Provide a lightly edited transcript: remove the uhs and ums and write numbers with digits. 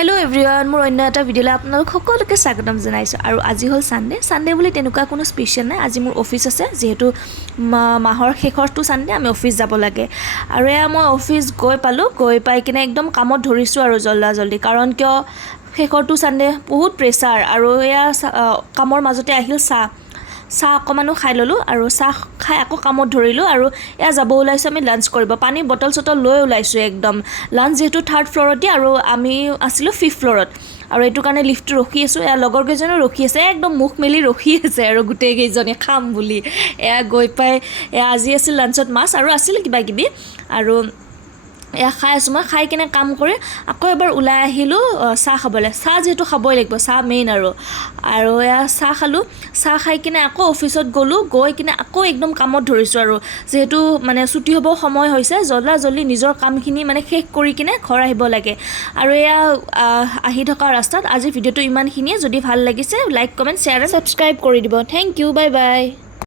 hello everyone मोर अन्य এটা ভিডিঅ'লৈ আপোনালোক সকলোকে স্বাগতম জনাইছো আৰু আজি হল সানডে বুলি তেনেকুৱা কোনো স্পেশাল নাই আজি মোৰ অফিস আছে যেহেতু মাহৰ শেষৰটো সানডে আমি অফিস যাব লাগে আৰু এয়া মই অফিস গৈ পাই কিনে একদম কামত ধৰিছো আৰু জলদি কাৰণ কিয় শেষৰটো সানডে বহুত প্ৰেছাৰ আৰু এয়া কামৰ মাজতে আহিল চাহ অকমানো খাই ললো আৰু চাহ খাই আকৌ কামত ধৰিলো আৰু এয়া যাব ওলাইছো আমি লাঞ্চ কৰিব পানী বটল চটল লৈ ওলাইছো একদম লাঞ্চ যেহেতু 3rd ফ্লোৰতে আৰু আমি আছিলো 5th ফ্লোৰত আৰু এটো কাৰণে লিফ্ট ৰখি আছো এয়া লগৰ কেজনো ৰখি আছে একদম মুখ মেলি ৰখি আছে আৰু গুটেই কেজনে খাম বুলি এয়া গৈ পাই এয়া আজি আছিল লাঞ্চত মাছ আৰু আছিল কিবা কিবি আৰু এয়া খাই আছো মই খাই কিনে কাম কৰি আকৌ এবাৰ ওলাই আহিলো চাহ খাবলৈ চাহ যেহেতু খাবই লাগিব চাহ মেইন আৰু এয়া চাহ খালো চাহ খাই কিনে আকৌ অফিসত গৈ কিনে আকৌ একদম কামত ধৰিছো আৰু যেহেতু মানে ছুটি হ'ব সময় হৈছে জলদি নিজৰ কামখিনি মানে শেষ কৰি কিনে ঘৰ আহিব লাগে আৰু এয়া আহি থকা ৰাস্তাত আজি ভিডিঅ'টো ইমানখিনিয়ে যদি ভাল লাগিছে লাইক কমেন্ট শ্বেয়াৰ আৰু সাবস্ক্ৰাইব কৰি দিব থ্যাংক ইউ বাই বাই